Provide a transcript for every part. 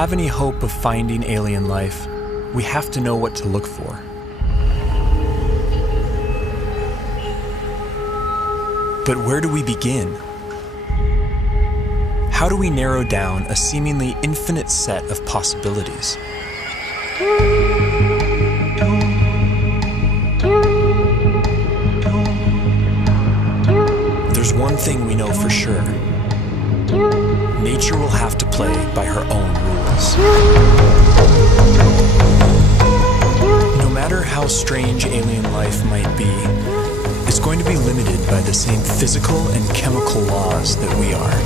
have any hope of finding alien life, we have to know what to look for. But where do we begin? How do we narrow down a seemingly infinite set of possibilities? There's one thing we know for sure. Nature will have to play by her own rules. No matter how strange alien life might be, it's going to be limited by the same physical and chemical laws that we are.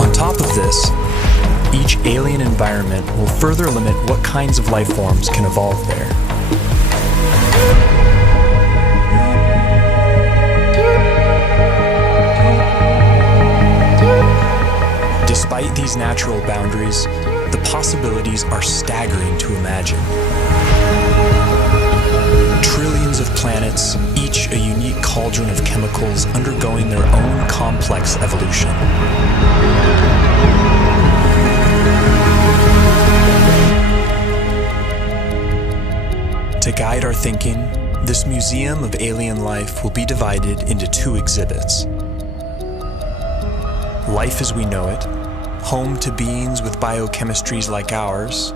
On top of this, each alien environment will further limit what kinds of life forms can evolve there. Despite these natural boundaries, the possibilities are staggering to imagine. Trillions of planets, each a unique cauldron of chemicals undergoing their own complex evolution. To guide our thinking, this museum of alien life will be divided into two exhibits. Life as we know it, home to beings with biochemistries like ours,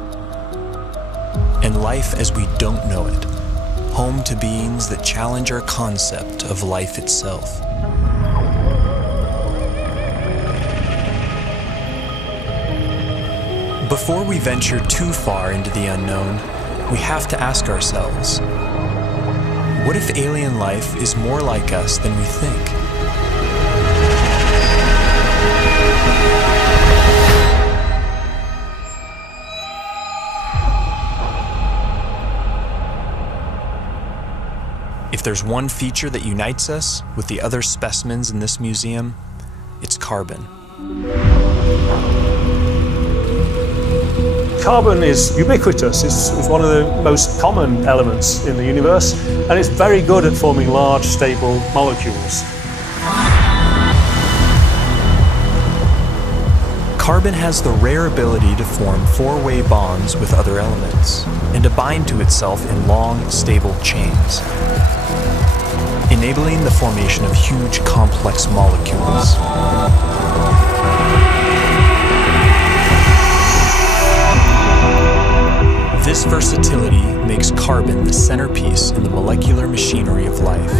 and life as we don't know it, home to beings that challenge our concept of life itself. Before we venture too far into the unknown, we have to ask ourselves, what if alien life is more like us than we think? If there's one feature that unites us with the other specimens in this museum, it's carbon. Carbon is ubiquitous. It's one of the most common elements in the universe, and it's very good at forming large, stable molecules. Carbon has the rare ability to form four-way bonds with other elements and to bind to itself in long, stable chains, enabling the formation of huge, complex molecules. This versatility makes carbon the centerpiece in the molecular machinery of life.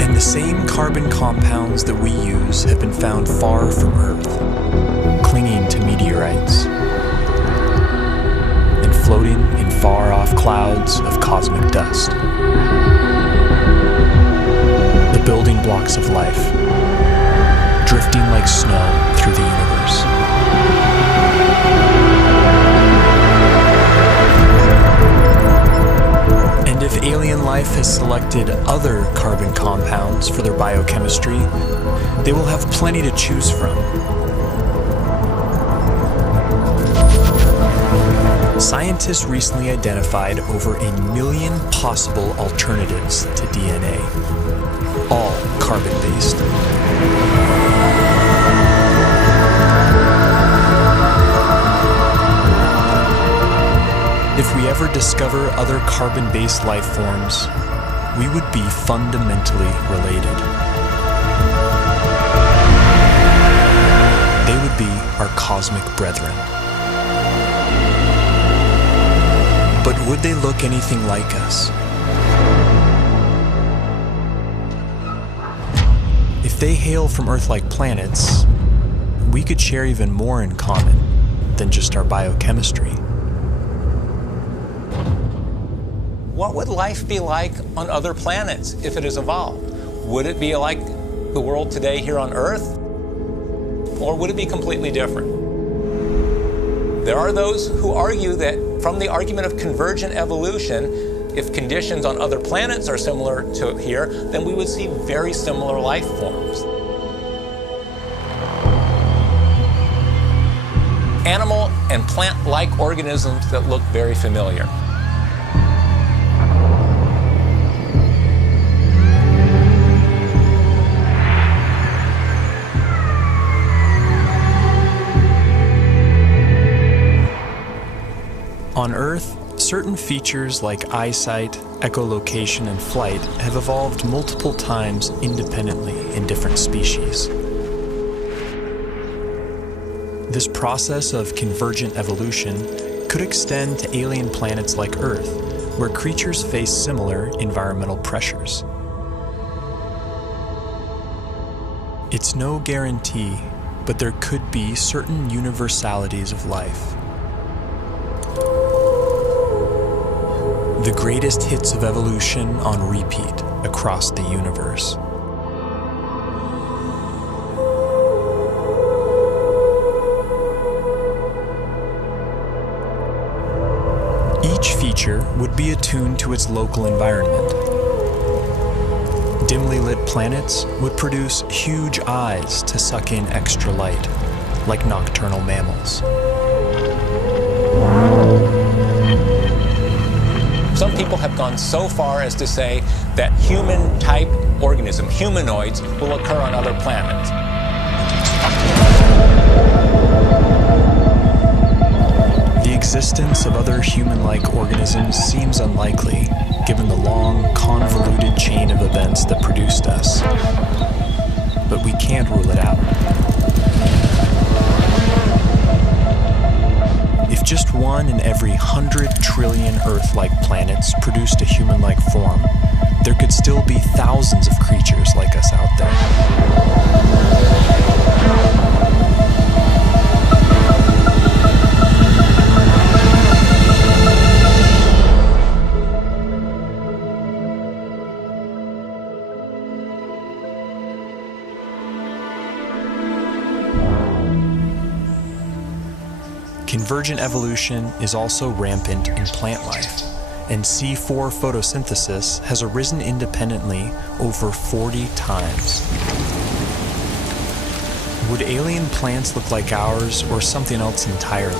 And the same carbon compounds that we use have been found far from Earth, clinging to meteorites, and floating in far-off clouds of cosmic dust. The building blocks of life, drifting like snow through the universe. And if alien life has selected other carbon compounds for their biochemistry, they will have plenty to choose from. Scientists recently identified over 1 million possible alternatives to DNA, all carbon-based. If we ever discover other carbon-based life forms, we would be fundamentally related. They would be our cosmic brethren. But would they look anything like us? If they hail from Earth-like planets, we could share even more in common than just our biochemistry. What would life be like on other planets if it has evolved? Would it be like the world today here on Earth? Or would it be completely different? There are those who argue that from the argument of convergent evolution, if conditions on other planets are similar to here, then we would see very similar life forms. Animal and plant-like organisms that look very familiar. certain features like eyesight, echolocation, and flight have evolved multiple times independently in different species. This process of convergent evolution could extend to alien planets like Earth, where creatures face similar environmental pressures. It's no guarantee, but there could be certain universalities of life. The greatest hits of evolution on repeat across the universe. Each feature would be attuned to its local environment. Dimly lit planets would produce huge eyes to suck in extra light, like nocturnal mammals. Some people have gone so far as to say that human-type organisms, humanoids, will occur on other planets. The existence of other human-like organisms seems unlikely, given the long, convoluted chain of events that produced us. But we can't rule it out. If just one in every 100 trillion Earth-like planets produced a human-like form, there could still be thousands of creatures like us out there. Convergent evolution is also rampant in plant life, and C4 photosynthesis has arisen independently over 40 times. Would alien plants look like ours or something else entirely?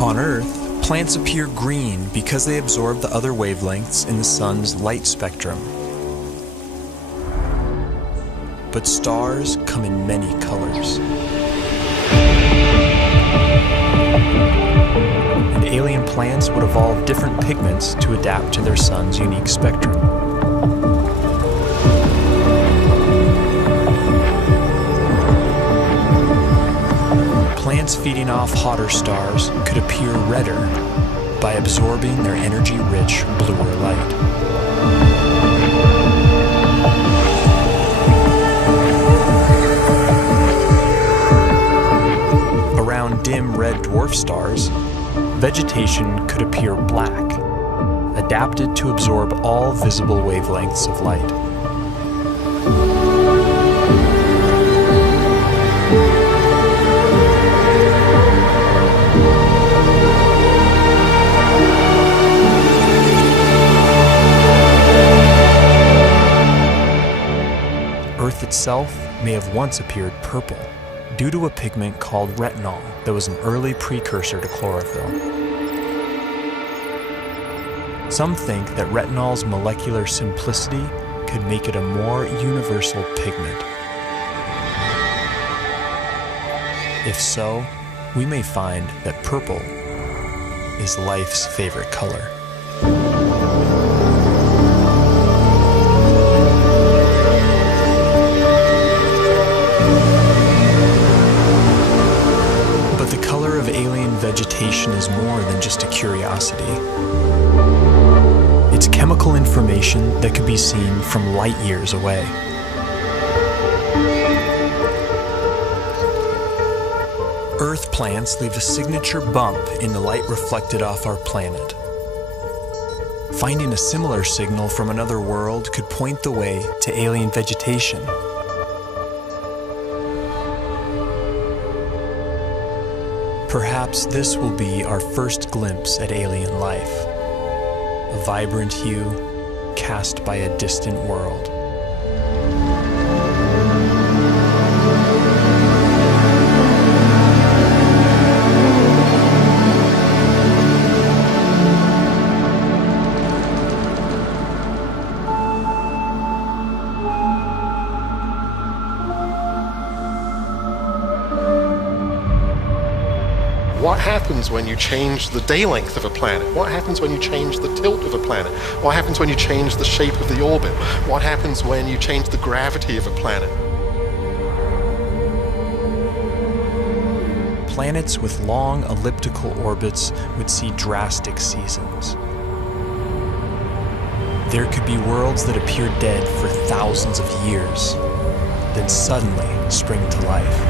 On Earth, plants appear green because they absorb the other wavelengths in the sun's light spectrum. But stars come in many colors. And alien plants would evolve different pigments to adapt to their sun's unique spectrum. Plants feeding off hotter stars could appear redder by absorbing their energy-rich bluer light. Around dim red dwarf stars, vegetation could appear black, adapted to absorb all visible wavelengths of light. Earth itself may have once appeared purple due to a pigment called retinol that was an early precursor to chlorophyll. Some think that retinol's molecular simplicity could make it a more universal pigment. If so, we may find that purple is life's favorite color. Vegetation is more than just a curiosity. It's chemical information that can be seen from light years away. Earth plants leave a signature bump in the light reflected off our planet. Finding a similar signal from another world could point the way to alien vegetation. Perhaps this will be our first glimpse at alien life, a vibrant hue cast by a distant world. What happens when you change the day length of a planet? What happens when you change the tilt of a planet? What happens when you change the shape of the orbit? What happens when you change the gravity of a planet? Planets with long elliptical orbits would see drastic seasons. There could be worlds that appear dead for thousands of years, then suddenly spring to life.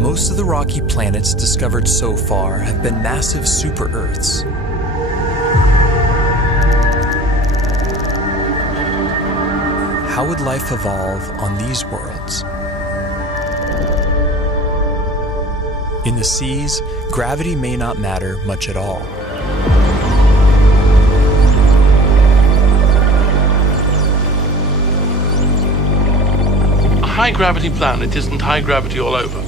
Most of the rocky planets discovered so far have been massive super-Earths. How would life evolve on these worlds? In the seas, gravity may not matter much at all. A high-gravity planet isn't high gravity all over.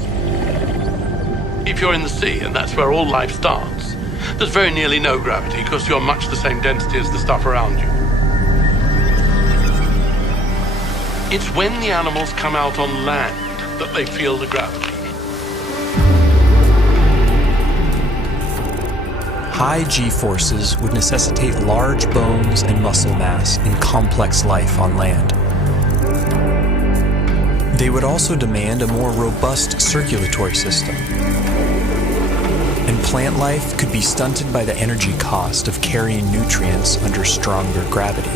If you're in the sea, and that's where all life starts, there's very nearly no gravity because you're much the same density as the stuff around you. It's when the animals come out on land that they feel the gravity. High G-forces would necessitate large bones and muscle mass in complex life on land. They would also demand a more robust circulatory system. And plant life could be stunted by the energy cost of carrying nutrients under stronger gravity.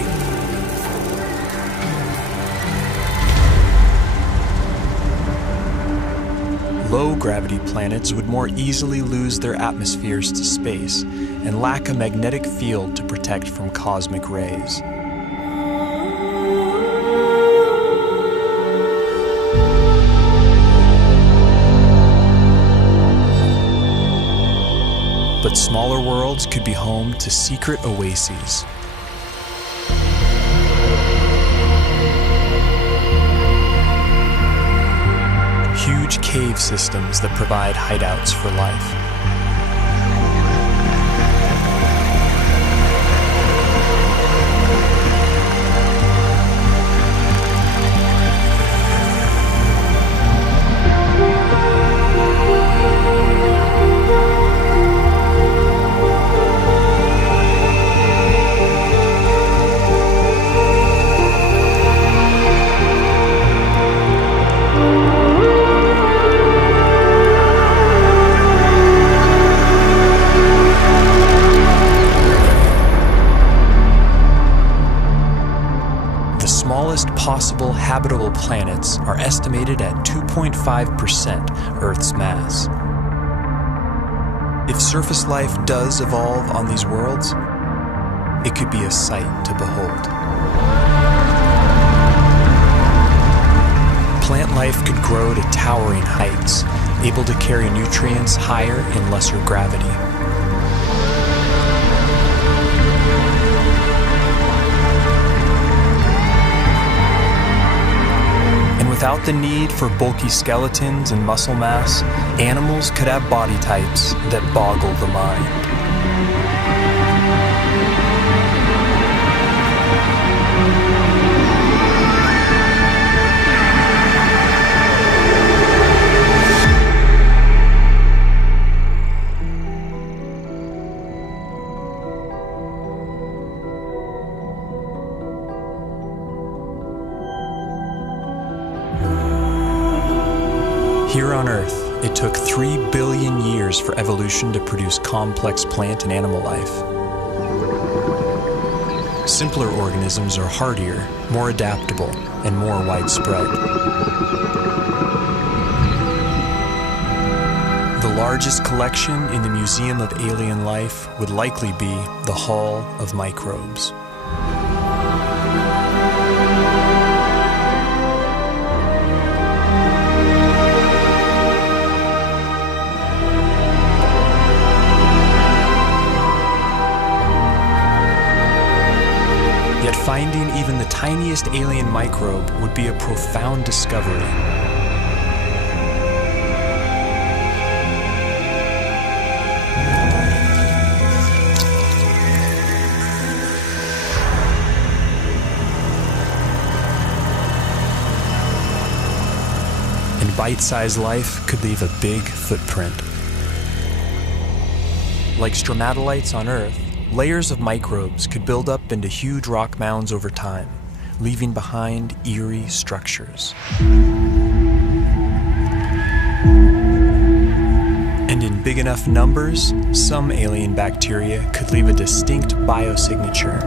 Low-gravity planets would more easily lose their atmospheres to space and lack a magnetic field to protect from cosmic rays. But smaller worlds could be home to secret oases. Huge cave systems that provide hideouts for life. Possible habitable planets are estimated at 2.5% Earth's mass. If surface life does evolve on these worlds, it could be a sight to behold. Plant life could grow to towering heights, able to carry nutrients higher in lesser gravity. Without the need for bulky skeletons and muscle mass, animals could have body types that boggle the mind. Here on Earth, it took 3 billion years for evolution to produce complex plant and animal life. Simpler organisms are hardier, more adaptable, and more widespread. The largest collection in the Museum of Alien Life would likely be the Hall of Microbes. Yet finding even the tiniest alien microbe would be a profound discovery. bite-sized life could leave a big footprint. Like stromatolites on Earth, layers of microbes could build up into huge rock mounds over time, leaving behind eerie structures. And in big enough numbers, some alien bacteria could leave a distinct biosignature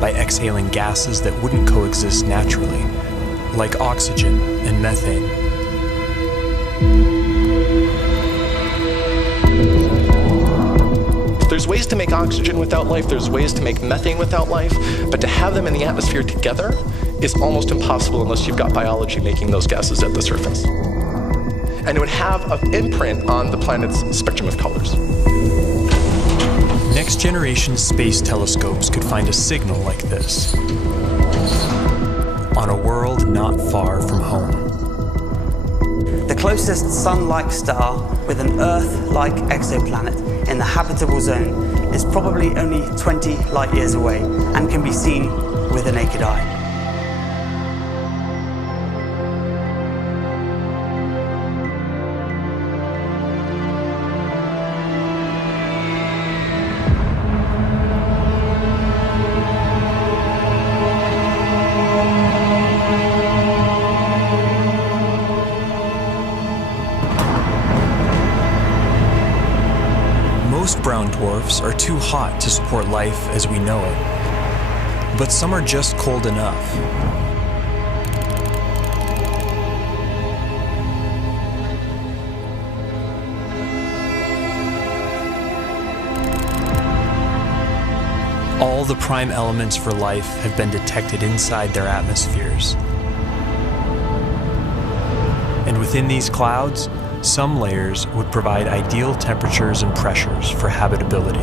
by exhaling gases that wouldn't coexist naturally, like oxygen and methane. There's ways to make oxygen without life, there's ways to make methane without life, but to have them in the atmosphere together is almost impossible unless you've got biology making those gases at the surface. And it would have an imprint on the planet's spectrum of colors. Next-generation space telescopes could find a signal like this on a world not far from home. The closest Sun-like star with an Earth-like exoplanet in the habitable zone is probably only 20 light-years away and can be seen with the naked eye. Most brown dwarfs are too hot to support life as we know it, but some are just cold enough. All the prime elements for life have been detected inside their atmospheres. And within these clouds, some layers would provide ideal temperatures and pressures for habitability.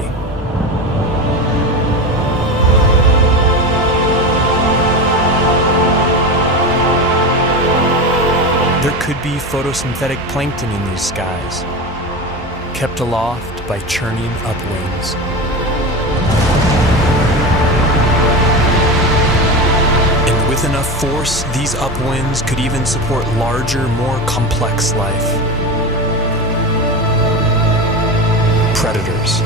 There could be photosynthetic plankton in these skies, kept aloft by churning upwinds. And with enough force, these upwinds could even support larger, more complex life. Predators.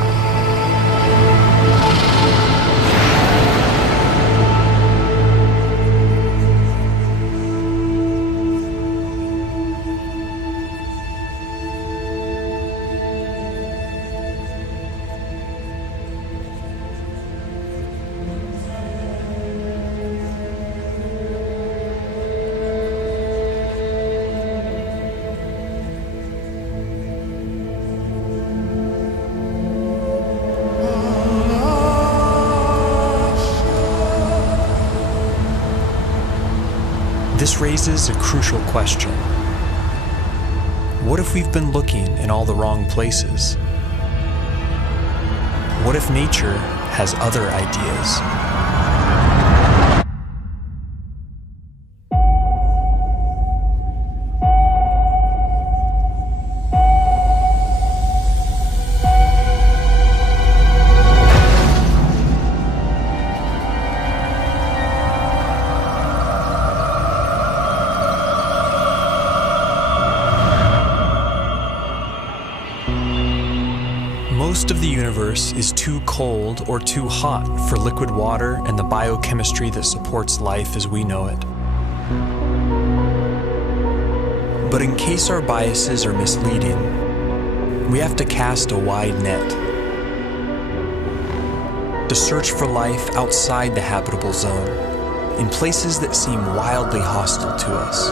This raises a crucial question. What if we've been looking in all the wrong places? What if nature has other ideas? Most of the universe is too cold or too hot for liquid water and the biochemistry that supports life as we know it. But in case our biases are misleading, we have to cast a wide net to search for life outside the habitable zone, in places that seem wildly hostile to us.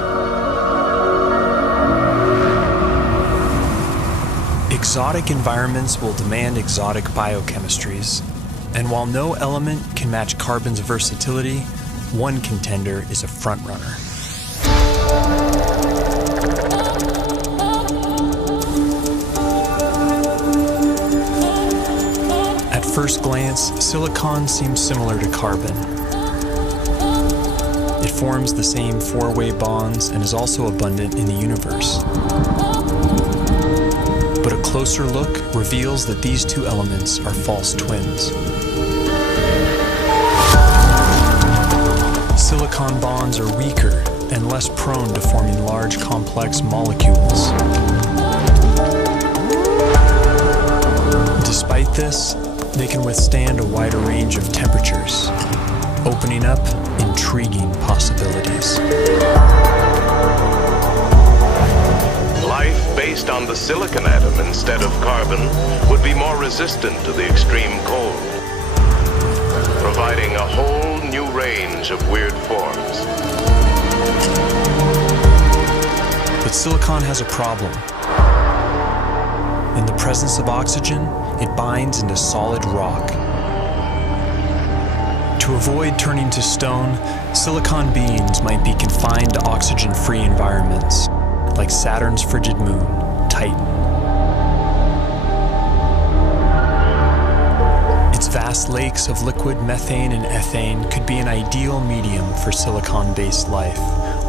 Exotic environments will demand exotic biochemistries, and while no element can match carbon's versatility, one contender is a frontrunner. At first glance, silicon seems similar to carbon. It forms the same four-way bonds and is also abundant in the universe. But a closer look reveals that these two elements are false twins. Silicon bonds are weaker and less prone to forming large, complex molecules. Despite this, they can withstand a wider range of temperatures, opening up intriguing possibilities. Life based on the silicon atom instead of carbon would be more resistant to the extreme cold, providing a whole new range of weird forms. But silicon has a problem. In the presence of oxygen, it binds into solid rock. To avoid turning to stone, silicon beings might be confined to oxygen-free environments, like Saturn's frigid moon, Titan. Its vast lakes of liquid methane and ethane could be an ideal medium for silicon-based life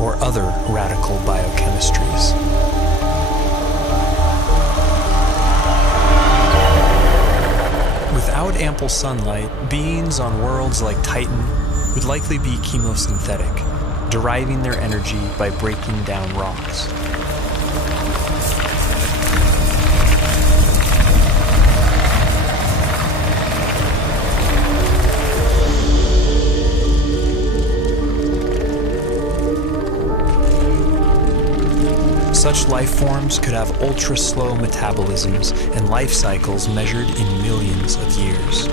or other radical biochemistries. Without ample sunlight, beings on worlds like Titan would likely be chemosynthetic, deriving their energy by breaking down rocks. Such life forms could have ultra-slow metabolisms and life cycles measured in millions of years.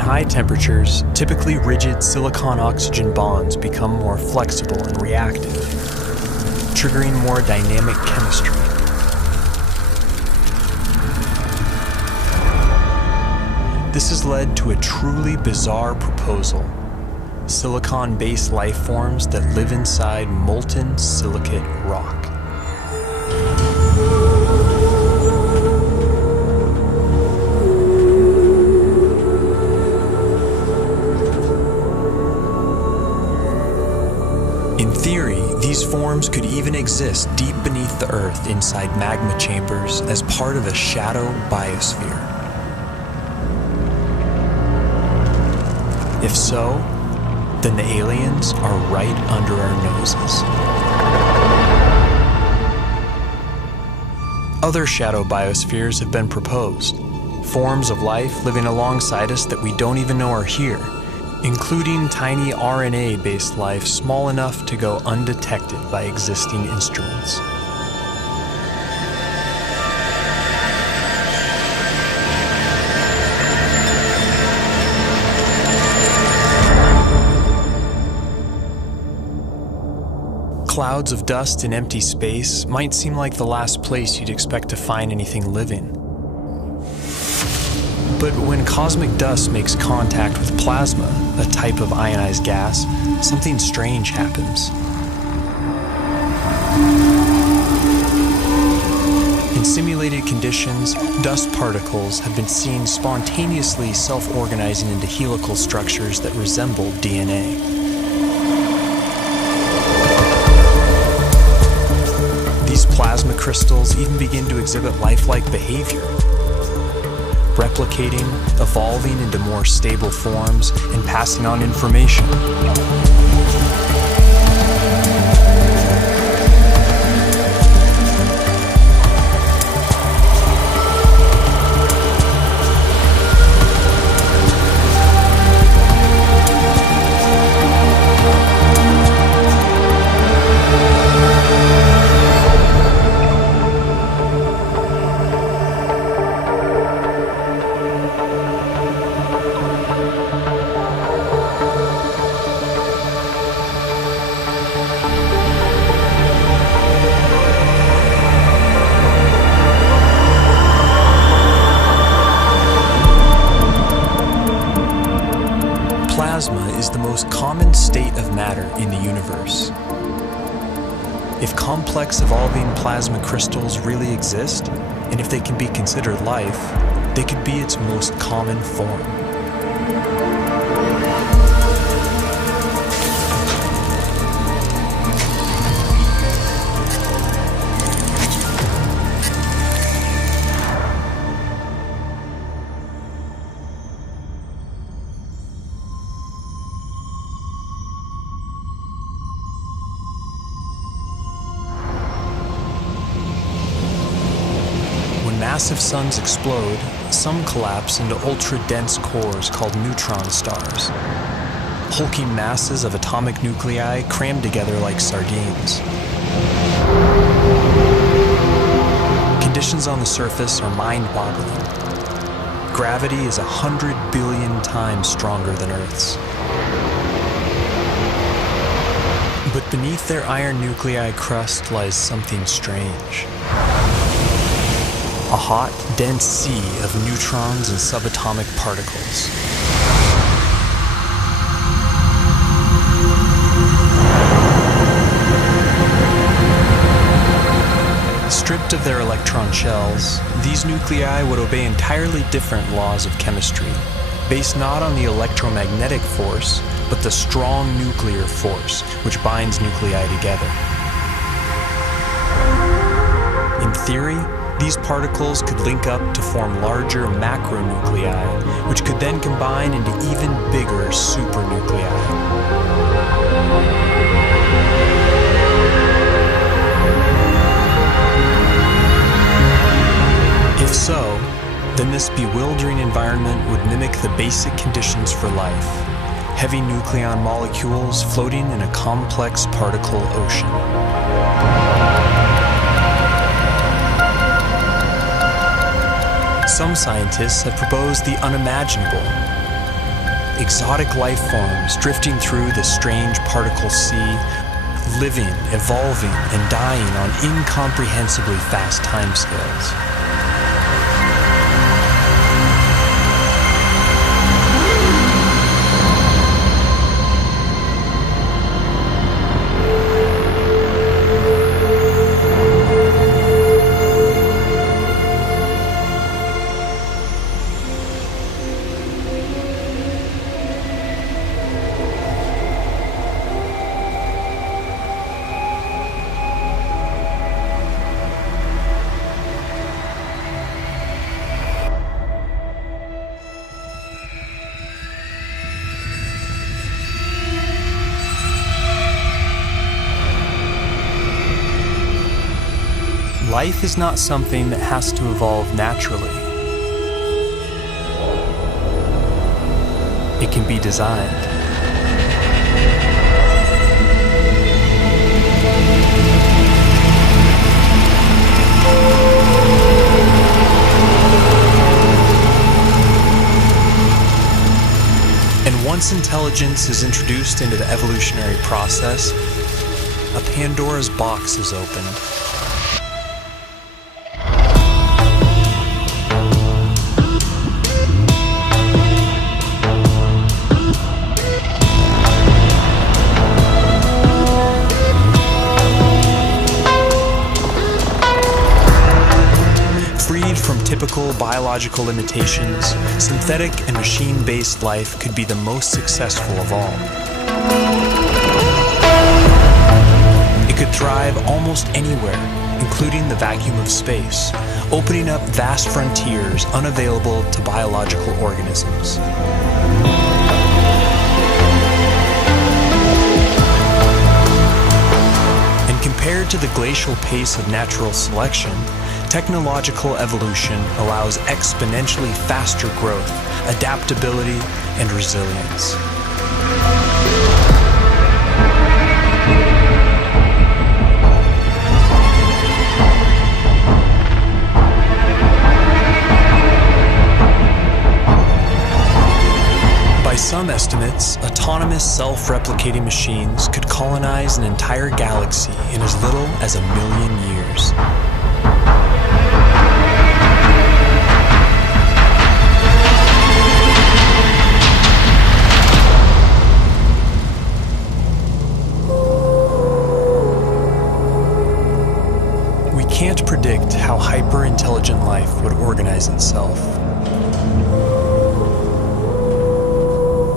High temperatures, typically rigid silicon-oxygen bonds become more flexible and reactive, triggering more dynamic chemistry. This has led to a truly bizarre proposal: silicon-based life forms that live inside molten silicate rock. In theory, these forms could even exist deep beneath the Earth inside magma chambers as part of a shadow biosphere. If so, then the aliens are right under our noses. Other shadow biospheres have been proposed, forms of life living alongside us that we don't even know are here, including tiny RNA-based life small enough to go undetected by existing instruments. Clouds of dust in empty space might seem like the last place you'd expect to find anything living. But when cosmic dust makes contact with plasma, a type of ionized gas, something strange happens. In simulated conditions, dust particles have been seen spontaneously self-organizing into helical structures that resemble DNA. These plasma crystals even begin to exhibit lifelike behavior, replicating, evolving into more stable forms, and passing on information. Plasma is the most common state of matter in the universe. If complex evolving plasma crystals really exist, and if they can be considered life, they could be its most common form. massive suns explode, some collapse into ultra-dense cores called neutron stars. Hulking masses of atomic nuclei crammed together like sardines. Conditions on the surface are mind-boggling. Gravity is 100 billion times stronger than Earth's. But beneath their iron nuclei crust lies something strange. A hot, dense sea of neutrons and subatomic particles. Stripped of their electron shells, these nuclei would obey entirely different laws of chemistry, based not on the electromagnetic force, but the strong nuclear force which binds nuclei together. In theory, these particles could link up to form larger macronuclei, which could then combine into even bigger supernuclei. If so, then this bewildering environment would mimic the basic conditions for life: heavy nucleon molecules floating in a complex particle ocean. Some scientists have proposed the unimaginable: exotic life forms drifting through the strange particle sea, living, evolving, and dying on incomprehensibly fast timescales. Life is not something that has to evolve naturally. It can be designed. And once intelligence is introduced into the evolutionary process, a Pandora's box is opened. Typical biological limitations, synthetic and machine-based life could be the most successful of all. It could thrive almost anywhere, including the vacuum of space, opening up vast frontiers unavailable to biological organisms. And compared to the glacial pace of natural selection, technological evolution allows exponentially faster growth, adaptability, and resilience. By some estimates, autonomous self-replicating machines could colonize an entire galaxy in as little as 1 million years. Can't predict how hyper-intelligent life would organize itself.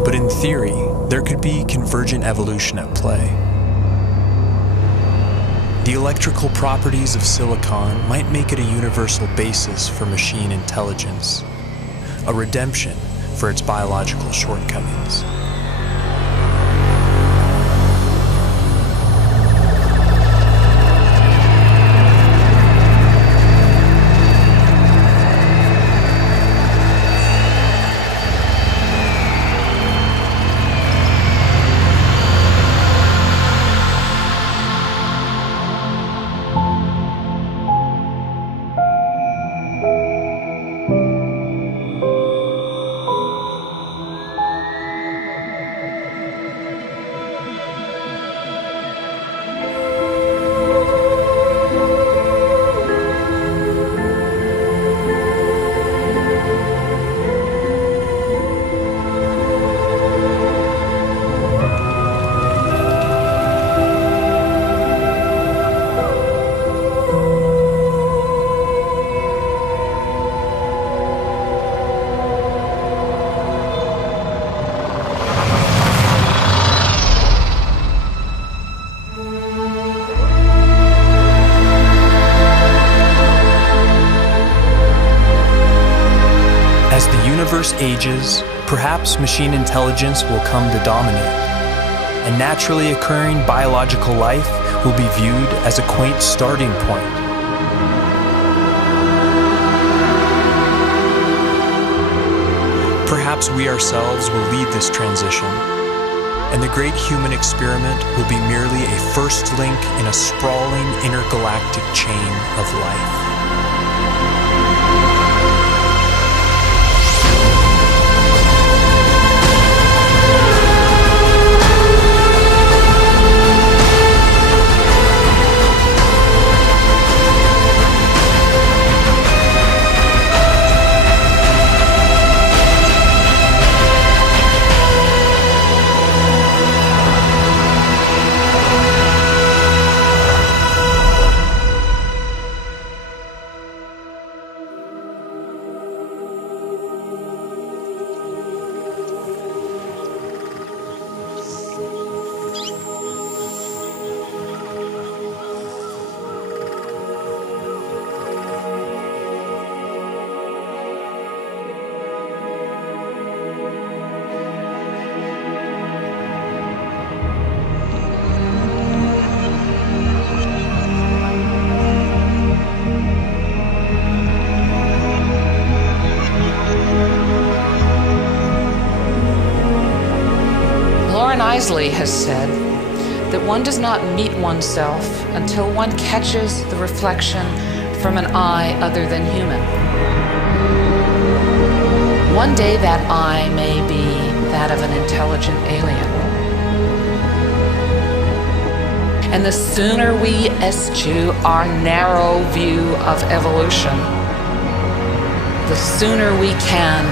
But in theory, there could be convergent evolution at play. The electrical properties of silicon might make it a universal basis for machine intelligence, a redemption for its biological shortcomings. universe ages, perhaps machine intelligence will come to dominate, and naturally occurring biological life will be viewed as a quaint starting point. Perhaps we ourselves will lead this transition, and the great human experiment will be merely a first link in a sprawling intergalactic chain of life. Has said that one does not meet oneself until one catches the reflection from an eye other than human. One day that eye may be that of an intelligent alien. And the sooner we eschew our narrow view of evolution, the sooner we can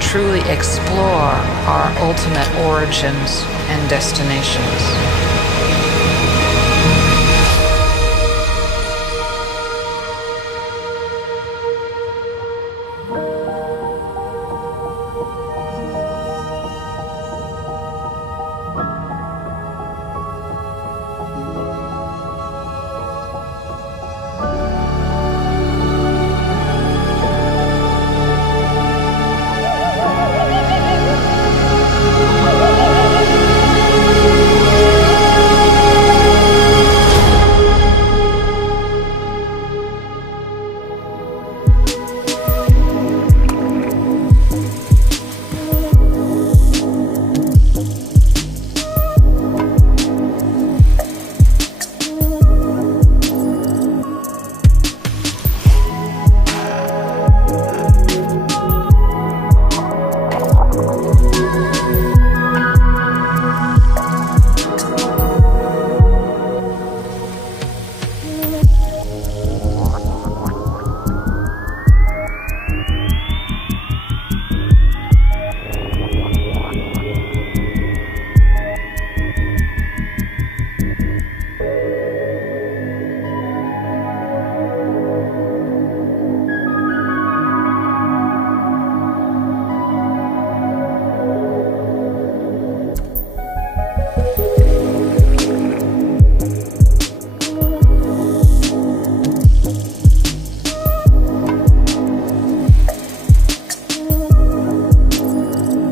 truly explore our ultimate origins and destinations.